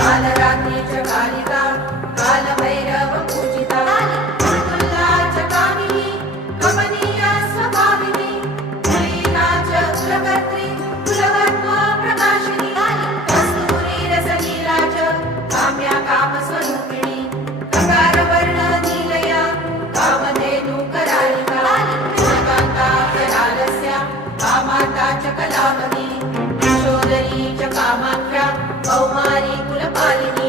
कालरात्री च कालिका कालभैरव पूजिता तुल्ला च कामिनी कमनीया स्वभाविनी लीला च कुलकर्त्री कुलकर्म प्रकाशिनी कस्तूरी रसलीला च काम्या कामस्वरूपिणी ककारवर्ण नीलया कामधेनु करालिका कान्ता करालस्या कामाता च कलावती यशोदरी च कामाख्या कौमारी कुलपालिनी